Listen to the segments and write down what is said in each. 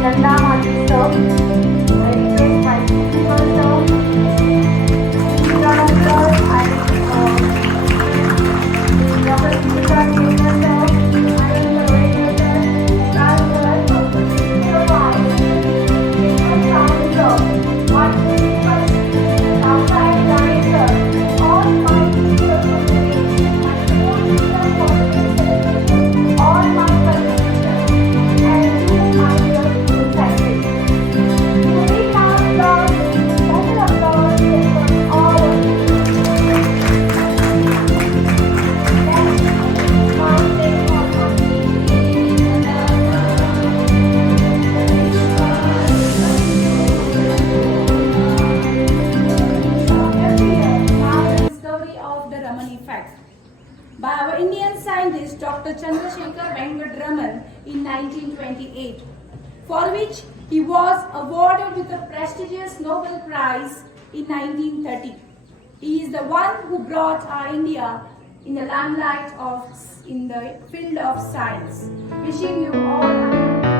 Nanda, Majik sir. I request my principal sir, CV Raman sir, and Dr. Sir, and the radio sir, as well as Dr. Sound sir, my principal, outside director, all my teachers of the day, my school teachers for the day, all my colleagues, and you, my dear student scientists. You may have applause, special applause for all of you. Thank you, Mountain Every year marks the discovery of the Raman effect by our Indian scientist Dr. Chandrasekhar Venkat Raman in 1928, for which he was awarded with the prestigious Nobel Prize in 1930. He is the one who brought our India in the limelight in the field of science. Wishing you all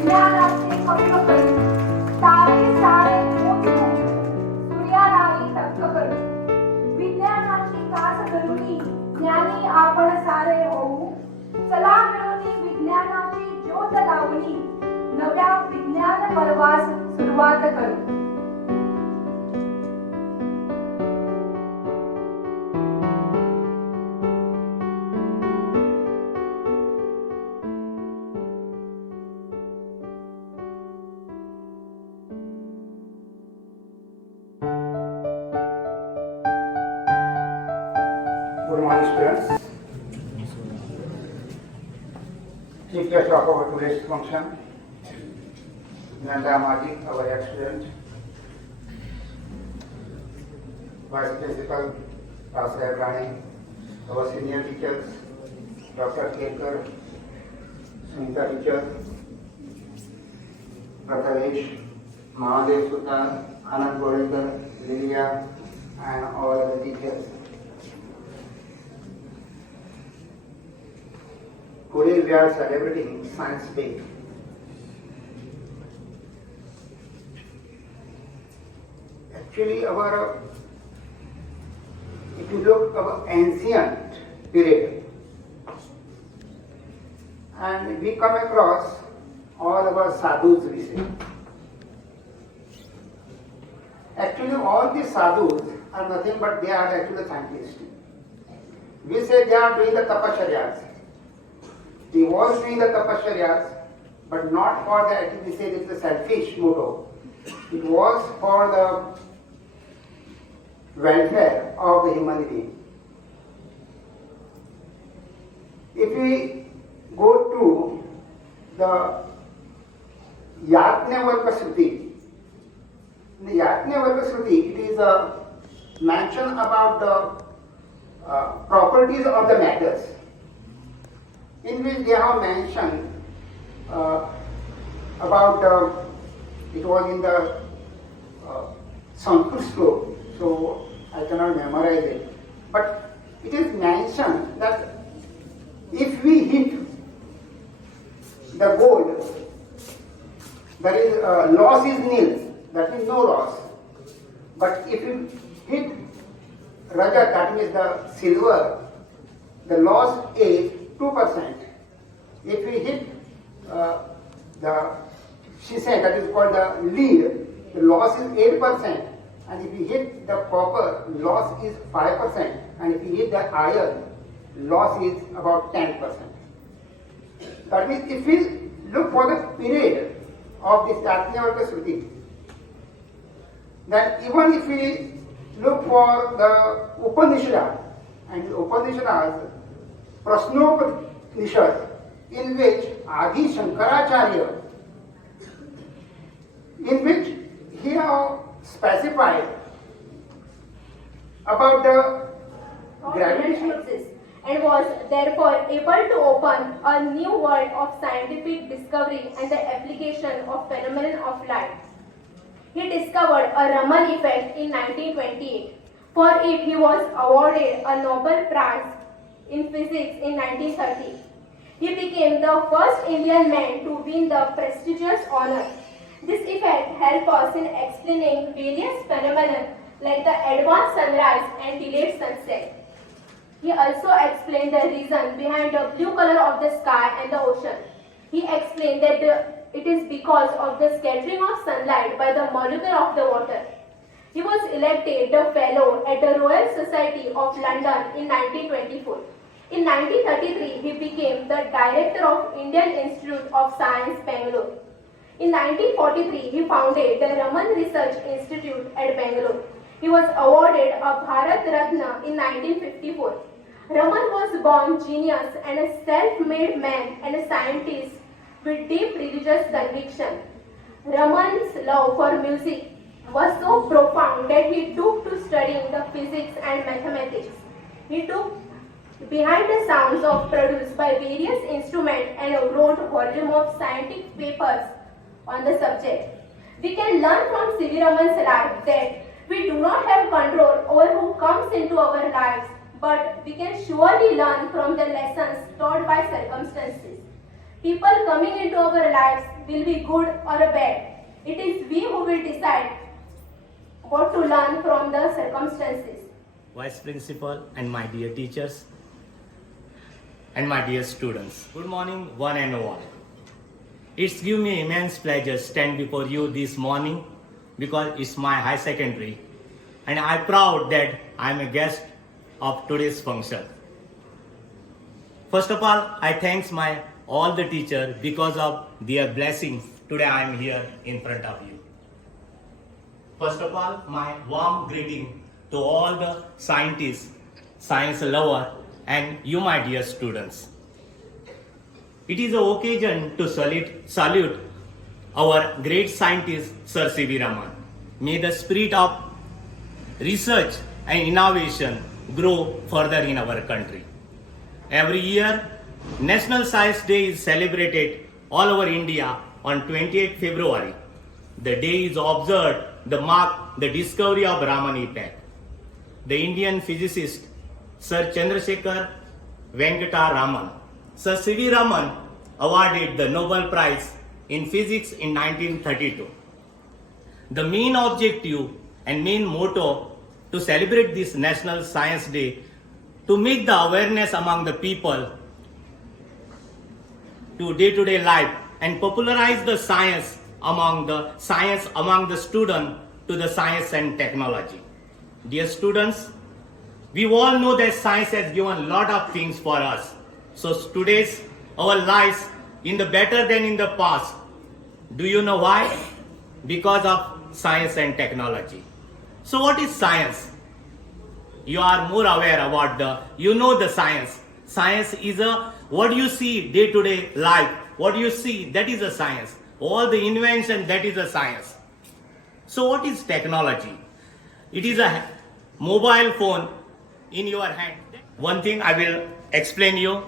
विज्ञानाचे पक्ककरू, सारे सारे मोठे सूर्यालाही थक्क करू. विज्ञानाची कास धरुनी ज्ञानी आपण सारे होऊ. चला मिळूनी विज्ञानाची ज्योत लावणी, नव्या विज्ञान पर्वास सुरुवात करू. Good morning, students. Chief guest of our today's function, Nanda, Majik, our ex-student, Vice Principal, Pastor Rani, our senior teachers, Dr. Kelkar, Sunita teacher, Prathavesh, Mahadev Sutan, Anand Gorekar, Lilia, and all other teachers. Today we are celebrating Science Day. Actually, if you look at our ancient period, and we come across all our sadhus, we say. Actually, all these sadhus are nothing but they are actually scientists. We say they are doing the tapasyaryas. He was doing the tapasyaryas, but not for the, we say this is the selfish motto. It was for the welfare of the humanity. If we go to the Yajnavalkya Shruti, in the Yajnavalkya Shruti, it is a mention about the properties of the matters, in which they have mentioned about it was in the Sanskrit sloka, so I cannot memorize it. But it is mentioned that if we hit the gold, that is loss is nil, that means no loss. But if you hit Rajat, that means the silver, the loss is 2%. If we hit the she said, that is called the lead, the loss is 8%, and if you hit the copper, loss is 5%, and if you hit the iron, loss is about 10%. That means if we look for the period of this Yajnavalkya Shruti, then even if we look for the Upanishad, and the Upanishads, Prashnopanishad, in which Adi Shankaracharya, in which he have specified about the gravitational and was therefore able to open a new world of scientific discovery and the application of phenomenon of light. He discovered a Raman effect in 1928. For it, he was awarded a Nobel Prize in Physics in 1930. He became the first Indian man to win the prestigious honor. This effect helped us in explaining various phenomena like the advanced sunrise and delayed sunset. He also explained the reason behind the blue color of the sky and the ocean. He explained that it is because of the scattering of sunlight by the molecule of the water. He was elected the Fellow at the Royal Society of London in 1924. In 1933, he became the Director of Indian Institute of Science, Bangalore. In 1943, he founded the Raman Research Institute at Bangalore. He was awarded a Bharat Ratna in 1954. Raman was born genius and a self-made man and a scientist with deep religious conviction. Raman's love for music was so profound that he took to studying the physics and mathematics. He took behind the sounds of produced by various instruments and wrote a volume of scientific papers on the subject. We can learn from CV Raman's life that we do not have control over who comes into our lives, but we can surely learn from the lessons taught by circumstances. People coming into our lives will be good or bad. It is we who will decide what to learn from the circumstances. Vice Principal and my dear teachers and my dear students. Good morning, one and all. It's given me immense pleasure to stand before you this morning because it's my high secondary and I'm proud that I'm a guest of today's function. First of all, I thank all the teachers because of their blessings. Today I am here in front of you. First of all, my warm greeting to all the scientists, science lovers, and you, my dear students. It is an occasion to salute our great scientist, Sir CV Raman. May the spirit of research and innovation grow further in our country. Every year, National Science Day is celebrated all over India on 28th February. The day is observed to mark the discovery of Raman effect. The Indian physicist Sir Chandrasekhar Venkata Raman, Sir CV Raman, awarded the Nobel Prize in Physics in 1932. The main objective and main motto to celebrate this National Science Day to make the awareness among the people to day-to-day life and popularize the science among the students to the science and technology. Dear students, we all know that science has given a lot of things for us. So today's our lives in the better than in the past. Do you know why? Because of science and technology. So what is science? You are more aware about the science. Science is what you see day-to-day life. What you see, that is a science. All the invention, that is a science. So what is technology? It is a mobile phone in your hand. One thing I will explain you.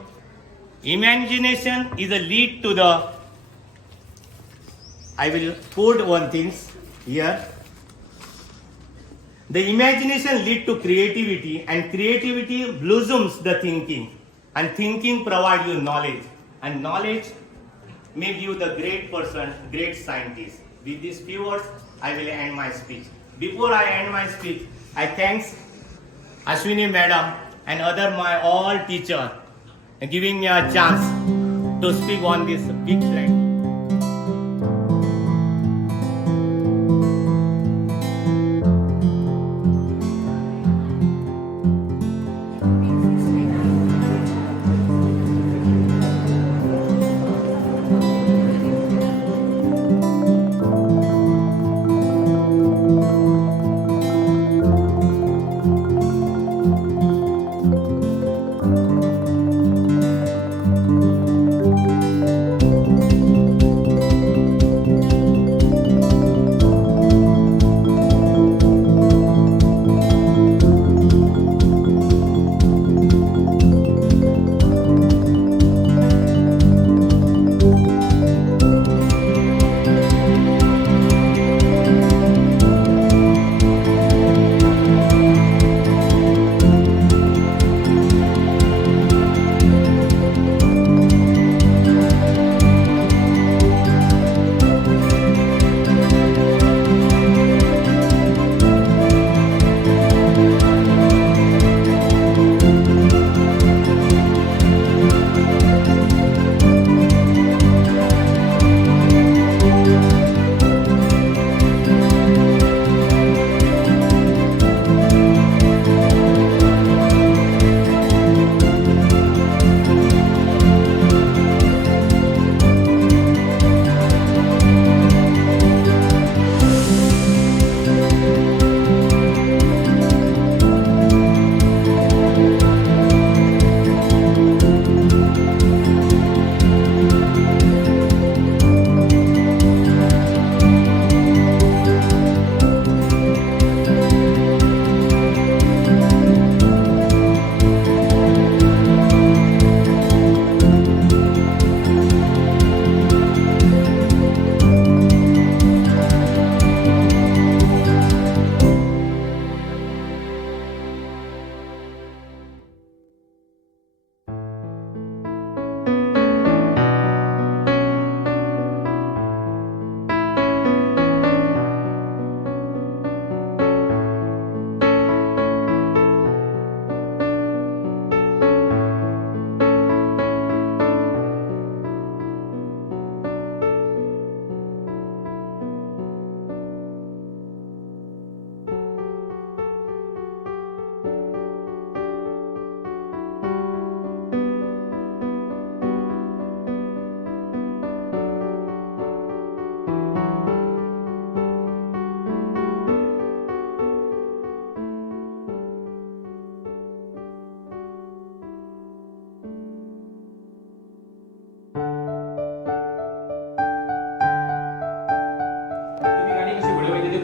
Imagination is a lead to the, I will put one thing here. The imagination lead to creativity and creativity blossoms the thinking and thinking provide you knowledge and knowledge make you the great person, great scientist. With these few words, I will end my speech. Before I end my speech, I thank Ashwini Madam and my all teachers giving me a chance to speak on this big platform.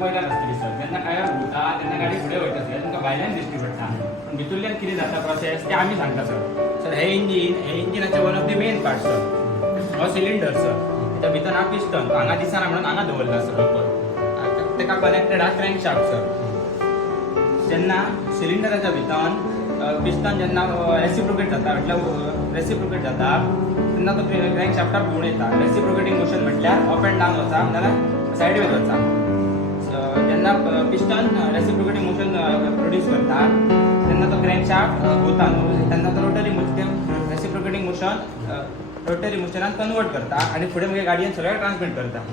पळयला नासतली sir जेन्ना tyre घुंवता तेन्ना गाडी फुडें वयता sir तुमकां भायल्यान दिश्टी पडटा पूण भितरल्यान कितें जाता प्रोसेस ते आमी सांगता सर हे इंजिनाचे one of the main part sir हो सिलिंडर सर त्या भितर हा पिस्टन हांगा दिसना म्हणून हांगा दवरला सर ओपन तेका कनेक्टेड हा क्रँक शाफ्ट सर जेन्ना सिलिंडराच्या भितर पिस्टन जेन्ना रेसिप्रोकेट जाता म्हटल्यार रेसिप्रोकेट जाता तेन्ना तो क्रँक शाफ्टार घुंवड येता रेसिप्रोकेटिंग मोशन म्हटल्यार अप एंड डावन वचा नाजाल्यार सायडवेज वचा जेन्ना पिस्टन रेसिप्रोकेटिंग मोशन प्रोड्यूस करता तेन्ना तो क्रँक शाफ्ट घुंवता न्हू तेन्ना तो रेसिप्रोकेटिंग मोशन रोटरी मोशनान कन्वर्ट करता आनी फुडें मागीर गाडयेन सगळ्याक ट्रान्समिट करता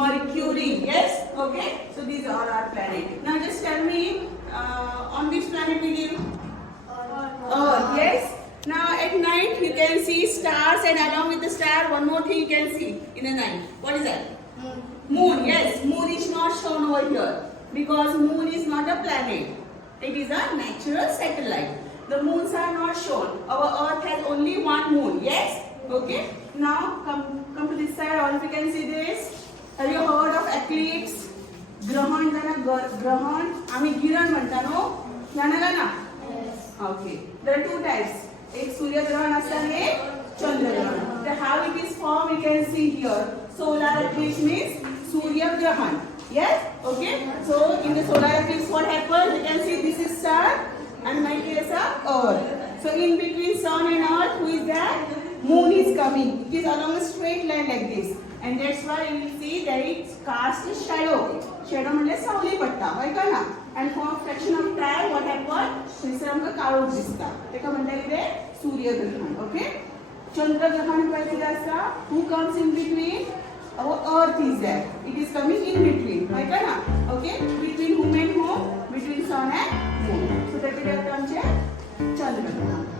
Mercury, yes? Okay, so these are our planets. Now just tell me, on which planet we live? Earth, yes? Now at night you can see stars, and along with the star one more thing you can see in the night. What is that? Moon, yes. Moon is not shown over here because moon is not a planet. It is a natural satellite. The moons are not shown. Our earth has only one moon, yes? Okay. Now come to this side. All of you can see this. Have you heard of eclipse? ग्रहण जाना ग्रहण आम्ही किरण म्हणता नो जाणाला ना okay there are two types एक सूर्यग्रहण असता आणि चंद्रग्रहण तर how it is form we can see here solar eclipse means सूर्यग्रहण yes okay so in the solar eclipse what happens you can see this is sun and my case earth so in between sun and earth who is that moon is coming it is along a straight line like this and that's why you will see that it casts a shadow म्हणजे सावली पडटा होय का ना and for a fraction of time what happened थंयसर आमकां काळोख दिसता तेका म्हणटा कितें सूर्यग्रहण ओके चंद्रग्रहण पळय कितें आसा who comes in between our earth is there it is coming in between होय का ना okay between whom and whom between sun and moon so that is आमचे चंद्रग्रहण